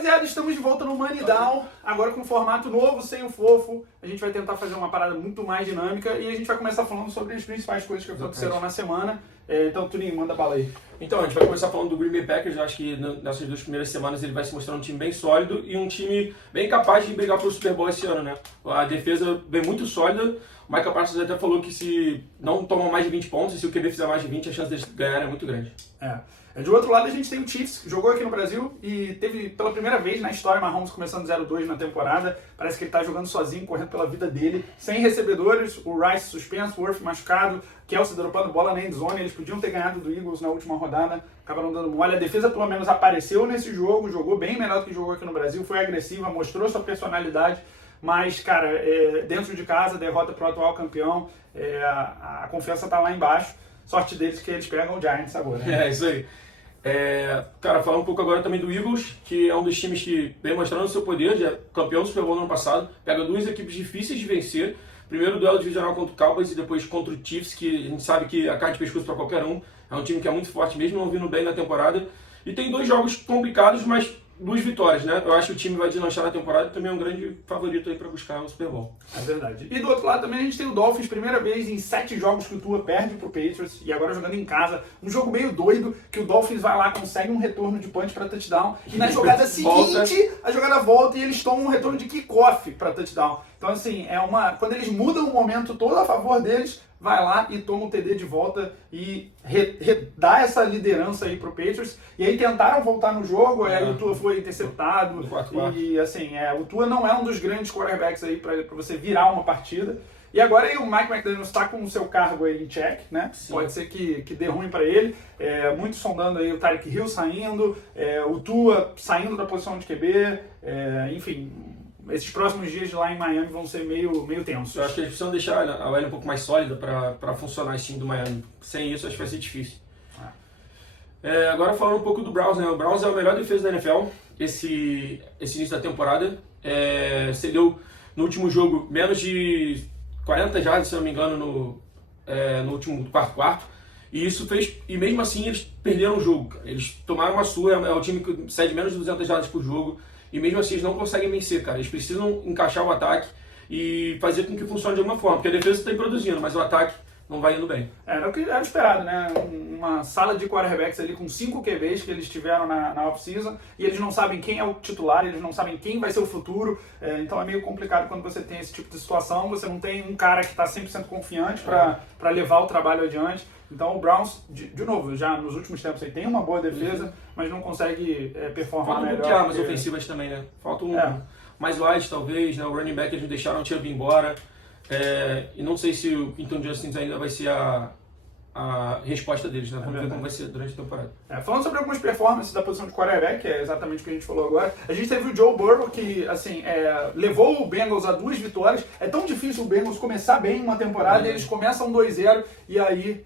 Rapaziada, estamos de volta no Money Down, agora com um formato novo, sem o fofo. A gente vai tentar fazer uma parada muito mais dinâmica e a gente vai começar falando sobre as principais coisas que aconteceram na semana. Então, Tuninho, manda bala aí. Então, a gente vai começar falando do Green Bay Packers. Eu acho que nessas duas primeiras semanas ele vai se mostrar um time bem sólido e um time bem capaz de brigar pelo Super Bowl esse ano, né? A defesa vem muito sólida. O Michael Parsons até falou que se não tomam mais de 20 pontos, e se o QB fizer mais de 20, a chance deles ganharem é muito grande. De outro lado, a gente tem o Chiefs, que jogou aqui no Brasil e teve pela primeira vez na história Mahomes começando 0-2 na temporada. Parece que ele tá jogando sozinho, correndo pela vida dele, sem recebedores, o Rice suspenso, o Worth machucado, Kelsey dropando bola na endzone. Eles podiam ter ganhado do Eagles na última rodada, acabaram dando mole. A defesa pelo menos apareceu nesse jogo, jogou bem melhor do que jogou aqui no Brasil, foi agressiva, mostrou sua personalidade. Mas, cara, dentro de casa, derrota pro atual campeão, a confiança tá lá embaixo. Sorte deles que eles pegam o Giants agora. Né? Isso aí. Cara, falar um pouco agora também do Eagles, que é um dos times que vem mostrando o seu poder, já campeão do Super Bowl no ano passado, pega duas equipes difíceis de vencer, primeiro o duelo divisional contra o Cowboys e depois contra o Chiefs, que a gente sabe que a carne de pescoço para qualquer um, é um time que é muito forte mesmo, não vindo bem na temporada, e tem dois jogos complicados, mas duas vitórias, né? Eu acho que o time vai deslanchar na temporada e também é um grande favorito aí para buscar o Super Bowl. É verdade. E do outro lado também a gente tem o Dolphins, primeira vez em 7 jogos que o Tua perde pro Patriots e agora jogando em casa. Um jogo meio doido que o Dolphins vai lá, consegue um retorno de punch para touchdown e na jogada seguinte a jogada volta e eles tomam um retorno de kickoff para touchdown. Então assim, quando eles mudam o momento todo a favor deles, vai lá e toma o TD de volta e dá essa liderança aí pro Patriots. E aí tentaram voltar no jogo, aí o Tua foi interceptado. E assim, o Tua não é um dos grandes quarterbacks aí pra você virar uma partida. E agora aí o Mike McDaniel está com o seu cargo aí em check, né? Sim. Pode ser que dê ruim para ele. Muito sondando aí o Tyreek Hill saindo, o Tua saindo da posição de QB, enfim. Esses próximos dias lá em Miami vão ser meio tensos. Eu acho que eles precisam deixar a OL um pouco mais sólida para funcionar esse time do Miami. Sem isso, acho que vai ser difícil. Agora falando um pouco do Browns, né? O Browns é a melhor defesa da NFL esse início da temporada. Cedeu no último jogo menos de 40 jardas, se não me engano, no último quarto. E isso fez. E mesmo assim eles perderam o jogo. Eles tomaram uma surra, é o time que cede menos de 200 jardas por jogo. E mesmo assim eles não conseguem vencer, cara. Eles precisam encaixar o ataque e fazer com que funcione de alguma forma. Porque a defesa está produzindo, mas o ataque não vai indo bem. Era o que era esperado, né? Uma sala de quarterbacks ali com 5 QBs que eles tiveram na off-season e eles não sabem quem é o titular, eles não sabem quem vai ser o futuro. Então é meio complicado quando você tem esse tipo de situação. Você não tem um cara que está 100% confiante para levar o trabalho adiante. Então o Browns, de novo, já nos últimos tempos aí tem uma boa defesa, mas não consegue performar melhor. Faltam armas ofensivas também, né? Faltam mais light, talvez, né? O running back eles deixaram o Chubb embora. E não sei se o Quinton Justice ainda vai ser a resposta deles, né? Vamos ver como vai ser durante a temporada. Falando sobre algumas performances da posição de quarterback, que é exatamente o que a gente falou agora, a gente teve o Joe Burrow que, assim, levou o Bengals a 2 vitórias. É tão difícil o Bengals começar bem uma temporada e eles começam 2-0 e aí,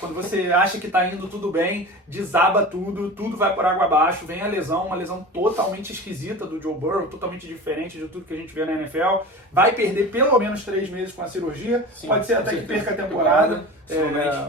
quando você acha que tá indo tudo bem, desaba tudo vai por água abaixo, vem a lesão, uma lesão totalmente esquisita do Joe Burrow, totalmente diferente de tudo que a gente vê na NFL. Vai perder pelo menos 3 meses com a cirurgia, pode ser até que perca a temporada.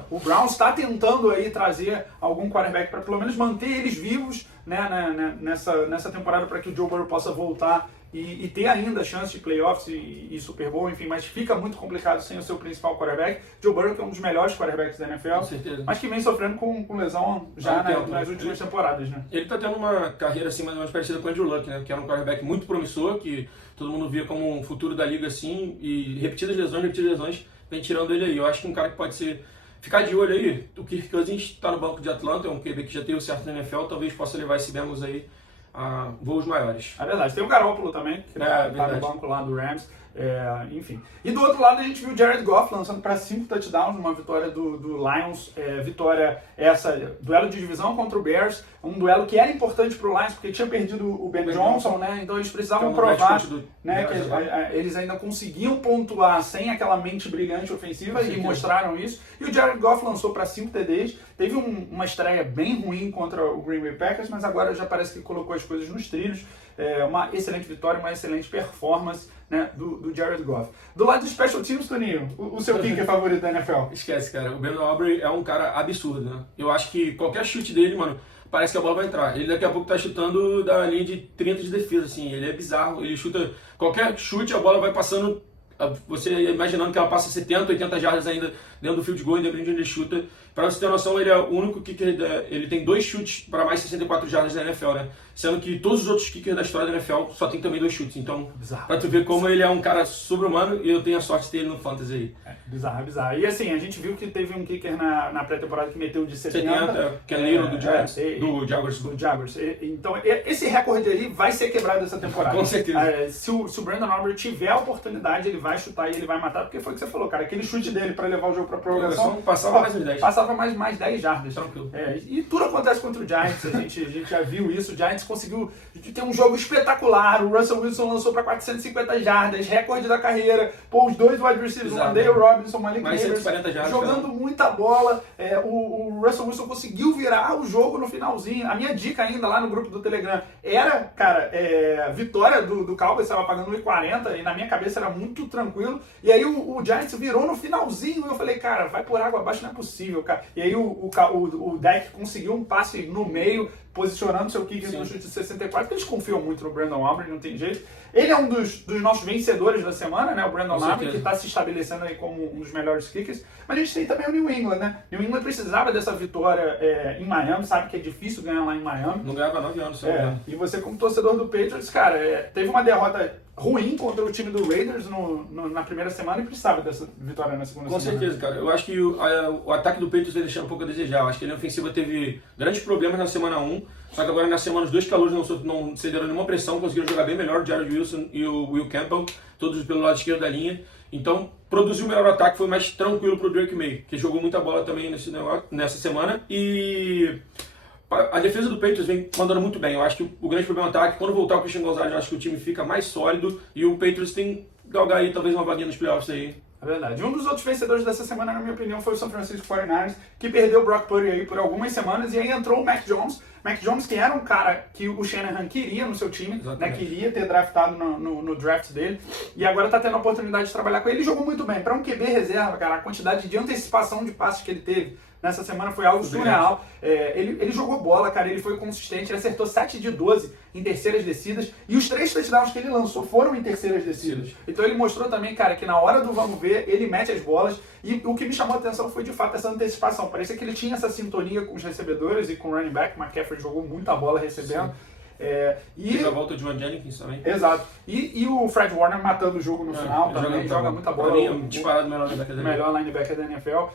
O Browns está tentando aí trazer algum quarterback para pelo menos manter eles vivos, né, nessa temporada para que o Joe Burrow possa voltar e ter ainda chance de playoffs e Super Bowl, enfim, mas fica muito complicado sem o seu principal quarterback. Joe Burrow, que é um dos melhores quarterbacks da NFL, mas que vem sofrendo com lesão já nas últimas temporadas, né? Ele tá tendo uma carreira assim mais ou menos parecida com o Andrew Luck, né? Que era um quarterback muito promissor, que todo mundo via como um futuro da liga assim, e repetidas lesões, vem tirando ele aí. Eu acho que um cara que pode ficar de olho aí, o Kirk Cousins está no banco de Atlanta, é um QB que já teve certo na NFL, talvez possa levar esse Bengals aí a voos maiores. É verdade. Tem o Garoppolo também, que tá no banco lá do Rams. Enfim. E do outro lado a gente viu o Jared Goff lançando para 5 touchdowns numa vitória do Lions. Duelo de divisão contra o Bears, um duelo que era importante para o Lions porque tinha perdido o Ben Johnson, né? Então eles precisavam provar, né, que eles ainda conseguiam pontuar sem aquela mente brilhante ofensiva e mostraram isso. E o Jared Goff lançou para 5 TDs, teve uma estreia bem ruim contra o Green Bay Packers, mas agora já parece que colocou as coisas nos trilhos. Uma excelente vitória, uma excelente performance, né, do Jared Goff. Do lado dos Special Teams, Toninho, o seu kicker favorito da NFL? Esquece, cara. O Ben Aubrey é um cara absurdo, né? Eu acho que qualquer chute dele, mano, parece que a bola vai entrar. Ele daqui a pouco tá chutando da linha de 30 de defesa, assim, ele é bizarro, ele chuta, qualquer chute a bola vai passando, você imaginando que ela passa 70, 80 jardas ainda dentro do field goal, independente de onde ele chuta. Para você ter noção, ele é o único kicker, ele tem 2 chutes para mais 64 jardas na NFL, né? Sendo que todos os outros kickers da história da NFL só tem também 2 chutes. Então, para tu ver como ele é um cara sobre-humano, e eu tenho a sorte de ter ele no Fantasy aí. Bizarro. E assim, a gente viu que teve um kicker na pré-temporada que meteu de 70. Que é Little do Giants, do Jaguars. Do Jaguars. Então, esse recorde aí vai ser quebrado essa temporada. Com certeza. Se o Brandon Aubrey tiver a oportunidade, ele vai chutar e ele vai matar, porque foi o que você falou, cara. Aquele chute dele para levar o jogo para prorrogação. Passava mais uns 10. Passava mais 10 jardas. Tranquilo. E tudo acontece contra o Giants, a gente já viu isso. O Giants conseguiu ter um jogo espetacular. O Russell Wilson lançou para 450 jardas, recorde da carreira. Pô, os 2 wide receivers, o Dale Robinson, Malik Neighbors, jogando muita bola. O Russell Wilson conseguiu virar o jogo no finalzinho. A minha dica ainda lá no grupo do Telegram era, cara, vitória do Cowboys, estava pagando 1,40 e na minha cabeça era muito tranquilo. E aí o Giants virou no finalzinho e eu falei, cara, vai por água abaixo, não é possível, cara. E aí o Dak conseguiu um passe no meio, posicionando seu kicker no chute de 64, porque eles confiam muito no Brandon Aubrey, não tem jeito. Ele é um dos nossos vencedores da semana, né? O Brandon Aubrey, que está se estabelecendo aí como um dos melhores kickers. Mas a gente tem também o New England, né? New England precisava dessa vitória em Miami, sabe que é difícil ganhar lá em Miami. Não ganhava 9 anos, E você, como torcedor do Patriots, cara, teve uma derrota ruim contra o time do Raiders na primeira semana e precisava dessa vitória na segunda semana. Com certeza, cara. Eu acho que o ataque do Patriots vai deixar um pouco a desejar. Eu acho que a linha ofensiva teve grandes problemas na semana 1, só que agora na semana os 2 calouros não cederam nenhuma pressão, conseguiram jogar bem melhor, o Jared Wilson e o Will Campbell, todos pelo lado esquerdo da linha. Então, produziu o melhor ataque, foi mais tranquilo pro Drake May, que jogou muita bola também nessa semana. E a defesa do Patriots vem mandando muito bem. Eu acho que o grande problema é o ataque. Quando voltar o Christian Gonzalez, eu acho que o time fica mais sólido e o Patriots tem que galgar aí talvez uma vaguinha nos playoffs aí. É verdade. Um dos outros vencedores dessa semana, na minha opinião, foi o San Francisco 49ers, que perdeu o Brock Purdy aí por algumas semanas, e aí entrou o Mac Jones. Mac Jones, que era um cara que o Shanahan queria no seu time, né, queria ter draftado no draft dele, e agora tá tendo a oportunidade de trabalhar com ele. Ele jogou muito bem. Para um QB reserva, cara, a quantidade de antecipação de passes que ele teve nessa semana foi algo surreal. Ele jogou bola, cara, ele foi consistente, ele acertou 7 de 12 em terceiras descidas, e os 3 touchdowns que ele lançou foram em terceiras descidas. Então ele mostrou também, cara, que na hora do vamos ver, ele mete as bolas, e o que me chamou a atenção foi de fato essa antecipação. Parecia que ele tinha essa sintonia com os recebedores e com o running back. McCaffrey jogou muita bola recebendo. E a volta de Juan Jennings também. Exato. E o Fred Warner matando o jogo no final também, joga muita bola. Disparado melhor linebacker da NFL.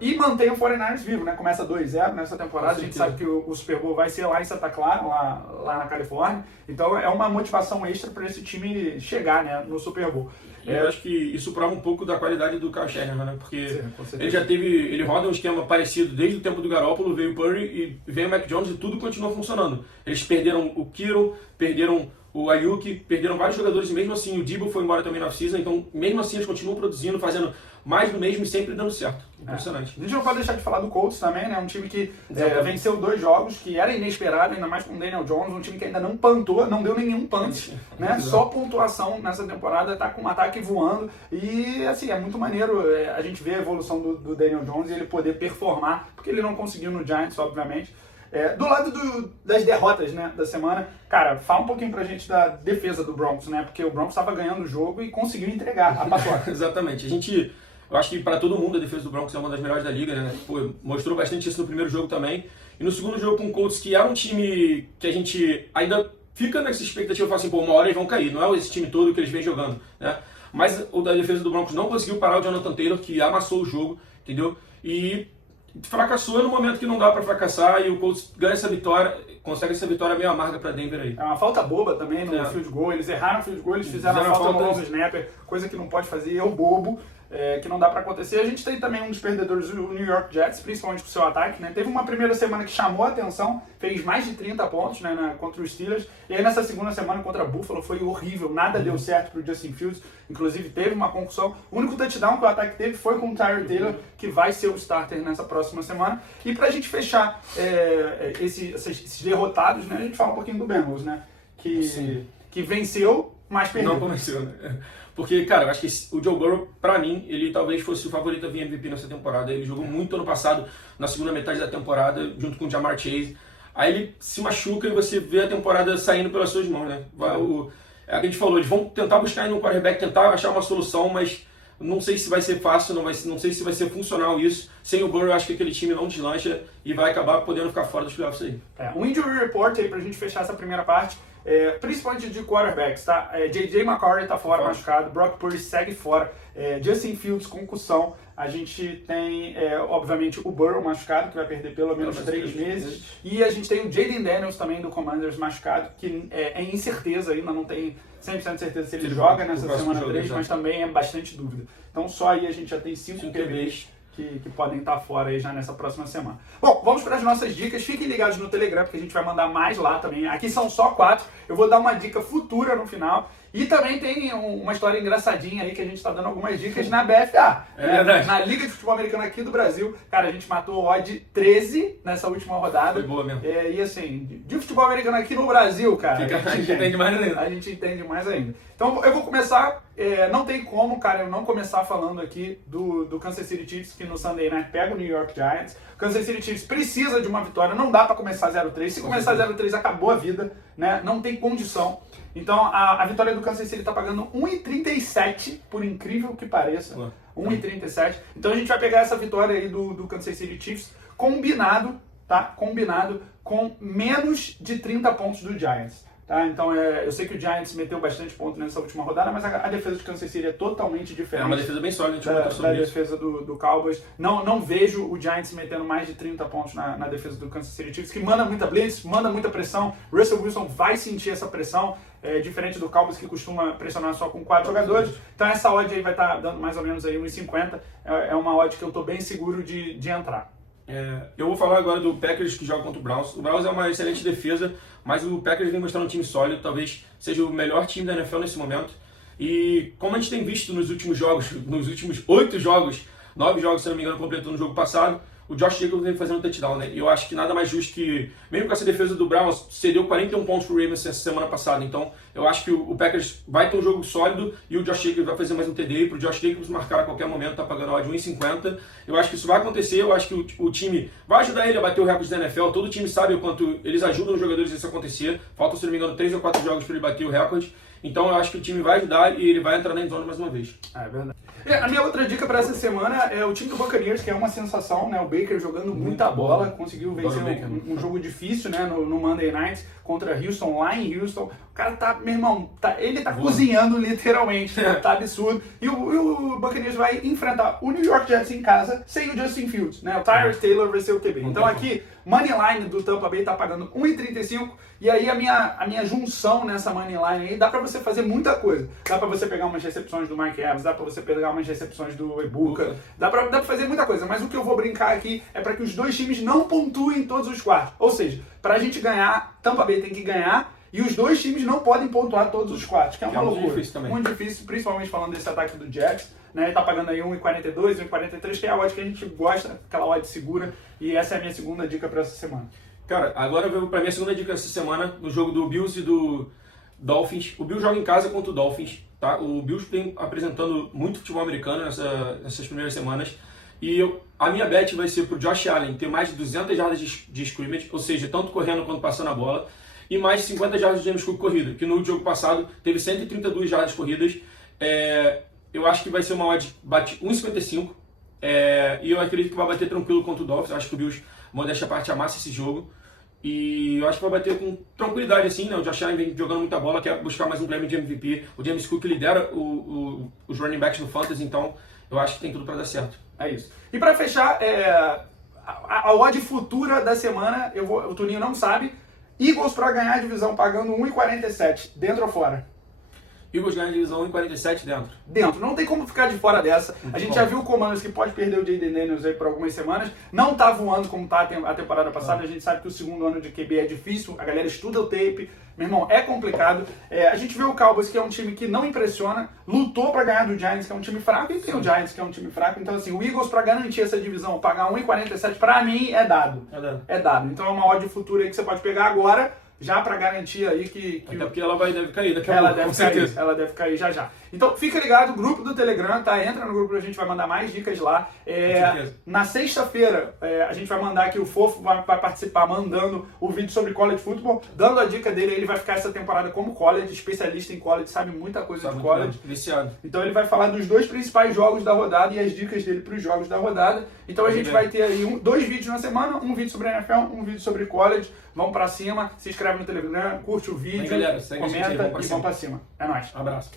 E mantém o 49ers vivo, né? Começa 2-0 nessa temporada. A gente sabe que o Super Bowl vai ser lá em Santa Clara, lá na Califórnia. Então é uma motivação extra para esse time chegar, né, no Super Bowl. Eu acho que isso prova um pouco da qualidade do Kyle Shanahan, né? Porque ele roda um esquema parecido desde o tempo do Garoppolo, veio o Purdy e veio o Mac Jones e tudo continuou funcionando. Eles perderam o Kittle, perderam o Ayuk, perderam vários jogadores e mesmo assim o Debo foi embora também na off-season, então mesmo assim eles continuam produzindo, fazendo mais do mesmo e sempre dando certo. Impressionante. A gente não pode deixar de falar do Colts também, né? Um time que venceu 2 jogos, que era inesperado, ainda mais com o Daniel Jones, um time que ainda não pantou, não deu nenhum punch, né? Só pontuação nessa temporada, tá com um ataque voando e, assim, é muito maneiro a gente ver a evolução do Daniel Jones e ele poder performar, porque ele não conseguiu no Giants, obviamente. Do lado das derrotas, né, da semana, cara, fala um pouquinho pra gente da defesa do Broncos, né? Porque o Broncos estava ganhando o jogo e conseguiu entregar a paçoca. Exatamente. Eu acho que para todo mundo a defesa do Broncos é uma das melhores da liga, né? Pô, mostrou bastante isso no primeiro jogo também. E no segundo jogo com o Colts, que é um time que a gente ainda fica nessa expectativa, fala assim, pô, uma hora eles vão cair. Não é esse time todo que eles vêm jogando, né? Mas o da defesa do Broncos não conseguiu parar o Jonathan Taylor, que amassou o jogo, entendeu? E fracassou no momento que não dá para fracassar e o Colts ganha essa vitória, consegue essa vitória meio amarga para Denver aí. É uma falta boba também no field goal, eles erraram o field goal, eles fizeram a falta no long snapper, coisa que não pode fazer, é o bobo. Que não dá pra acontecer. A gente tem também um dos perdedores, o New York Jets, principalmente com o seu ataque, né? Teve uma primeira semana que chamou a atenção, fez mais de 30 pontos, né, contra os Steelers, e aí nessa segunda semana contra a Buffalo foi horrível, nada deu certo pro Justin Fields, inclusive teve uma concussão. O único touchdown que o ataque teve foi com o Tyrod Taylor, que vai ser o starter nessa próxima semana. E pra gente fechar esses derrotados, né, a gente fala um pouquinho do Bengals, né? Que venceu, mas perdeu. Não convenceu, né? Porque, cara, eu acho que o Joe Burrow, pra mim, ele talvez fosse o favorito a vir MVP nessa temporada. Ele jogou muito ano passado, na segunda metade da temporada, junto com o Ja'Marr Chase. aí ele se machuca e você vê a temporada saindo pelas suas mãos, né? É o que a gente falou, eles vão tentar buscar aí no quarterback, tentar achar uma solução, mas não sei se vai ser fácil, não sei se vai ser funcional isso. Sem o Burrow, eu acho que aquele time não deslancha e vai acabar podendo ficar fora dos playoffs aí. Um injury report aí pra gente fechar essa primeira parte, principalmente de quarterbacks, tá? J.J. McCarthy tá fora, machucado, Brock Purdy segue fora, Justin Fields concussão, a gente tem, obviamente, o Burrow machucado, que vai perder pelo menos 3 meses, e a gente tem o Jayden Daniels também do Commanders machucado, que é incerteza ainda, não tem 100% de certeza se ele joga nessa semana 3, mas também é bastante dúvida. Então só aí a gente já tem 5 QBs que podem estar fora aí já nessa próxima semana. Bom, vamos para as nossas dicas. Fiquem ligados no Telegram, porque a gente vai mandar mais lá também. Aqui são só 4. Eu vou dar uma dica futura no final. E também tem uma história engraçadinha aí que a gente está dando algumas dicas na BFA. Verdade. Na Liga de Futebol Americano aqui do Brasil. Cara, a gente matou o odd 13 nessa última rodada. Foi boa mesmo. E assim, de futebol americano aqui no Brasil, cara. A gente entende mais ainda. A gente entende mais ainda. Então eu vou começar, não tem como, cara, eu não começar falando aqui do Kansas City Chiefs, que no Sunday Night pega o New York Giants. O Kansas City Chiefs precisa de uma vitória, não dá pra começar 0-3. Se começar 0-3, acabou a vida, né? Não tem condição. Então a vitória do Kansas City tá pagando 1,37, por incrível que pareça. 1,37. Então a gente vai pegar essa vitória aí do Kansas City Chiefs combinado, tá? Combinado com menos de 30 pontos do Giants. Tá? Então eu sei que o Giants meteu bastante ponto nessa última rodada, mas a defesa de Kansas City é totalmente diferente. É uma defesa bem sólida, a gente da sobre defesa do Cowboys. Não vejo o Giants metendo mais de 30 pontos na defesa do Kansas City Chiefs, que manda muita blitz, manda muita pressão. Russell Wilson vai sentir essa pressão, diferente do Cowboys, que costuma pressionar só com 4 jogadores. Então essa odd aí vai estar dando mais ou menos aí 1,50. É uma odd que eu estou bem seguro de entrar. Eu vou falar agora do Packers, que joga contra o Browns. O Browns é uma excelente defesa, mas o Packers vem mostrando um time sólido, talvez seja o melhor time da NFL nesse momento. E como a gente tem visto nos últimos jogos, nos últimos 8 jogos, 9 jogos, se não me engano, completou no jogo passado, o Josh Jacobs vem fazendo um touchdown, né? E eu acho que nada mais justo que, mesmo com essa defesa do Browns, cedeu 41 pontos pro Ravens essa semana passada. Então, eu acho que o Packers vai ter um jogo sólido e o Josh Jacobs vai fazer mais um TD pro Josh Jacobs marcar a qualquer momento, tá pagando odd 1,50. Eu acho que isso vai acontecer, eu acho que o time vai ajudar ele a bater o recorde da NFL. Todo time sabe o quanto eles ajudam os jogadores a isso acontecer. Faltam, se não me engano, 3 ou 4 jogos para ele bater o recorde. Então eu acho que o time vai ajudar e ele vai entrar na endzone mais uma vez. É verdade. A minha outra dica para essa semana é o time do Buccaneers, que é uma sensação, né? O Baker jogando muita bola, conseguiu vencer um jogo difícil, né? No Monday Night contra Houston, lá em Houston. O cara tá, meu irmão, ele tá cozinhando literalmente, tá absurdo. E o Buccaneers vai enfrentar o New York Jets em casa sem o Justin Fields, né? O Tyrod Taylor vai ser o TB. Então aqui, Moneyline do Tampa Bay tá pagando 1,35. E aí a minha junção nessa Moneyline aí, dá pra você fazer muita coisa. Dá pra você pegar umas recepções do Mike Evans, dá pra você pegar umas recepções do Ibuka, dá pra fazer muita coisa. Mas o que eu vou brincar aqui é pra que os dois times não pontuem todos os quartos. Ou seja, pra gente ganhar, Tampa Bay tem que ganhar e os dois times não podem pontuar todos os quartos, que é uma loucura. Difícil também. Muito difícil, principalmente falando desse ataque do Jets. Né, ele tá pagando aí 1,42, 1,43, que é a odd que a gente gosta, aquela odd segura. E essa é a minha segunda dica pra essa semana. Cara, agora eu vou pra minha segunda dica essa semana, no jogo do Bills e do Dolphins. O Bills joga em casa contra o Dolphins, tá? O Bills vem apresentando muito futebol americano nessas primeiras semanas. E a minha bet vai ser pro Josh Allen ter mais de 200 jardas de scrimmage, ou seja, tanto correndo quanto passando a bola, e mais de 50 jardas de James Cook corrida, que no jogo passado teve 132 jardas corridas. Eu acho que vai ser uma odd bate 1,55, e eu acredito que vai bater tranquilo contra o Dolphins. Eu acho que o Bills, modéstia à parte, amassa esse jogo. E eu acho que vai bater com tranquilidade assim, né? O Josh Allen vem jogando muita bola, quer buscar mais um prêmio de MVP. O James Cook lidera os running backs no Fantasy, então eu acho que tem tudo para dar certo. É isso. E para fechar, a odd futura da semana, o Toninho não sabe, Eagles para ganhar a divisão pagando 1,47, dentro ou fora? Eagles ganha a divisão 1,47 dentro. Dentro. Não tem como ficar de fora dessa. A gente já viu o Commanders que pode perder o Jayden Daniels aí por algumas semanas. Não tá voando como tá a temporada passada. A gente sabe que o segundo ano de QB é difícil. A galera estuda o tape. Meu irmão, é complicado. A gente vê o Cowboys, que é um time que não impressiona. Lutou pra ganhar do Giants, que é um time fraco. E tem o Giants, que é um time fraco. Então, assim, o Eagles, pra garantir essa divisão, pagar 1,47, pra mim, é dado. É dado. Então, é uma odd futura aí que você pode pegar agora. já para garantir aí que Até porque ela deve cair daqui a pouco, com certeza. Ela deve cair já já. Então fica ligado, grupo do Telegram, tá? Entra no grupo, a gente vai mandar mais dicas lá. Na sexta-feira, a gente vai mandar aqui, o Fofo vai participar mandando o vídeo sobre college football, dando a dica dele, ele vai ficar essa temporada como college, especialista em college, sabe muita coisa de college. Viciado. Então ele vai falar dos 2 principais jogos da rodada e as dicas dele para os jogos da rodada. Então a gente vai ter aí 2 vídeos na semana, um vídeo sobre NFL, um vídeo sobre college. Vamos pra cima, se inscreve no Telegram, curte o vídeo, galera, segue comenta a gente aí, e vamos pra cima. É nóis. Abraço.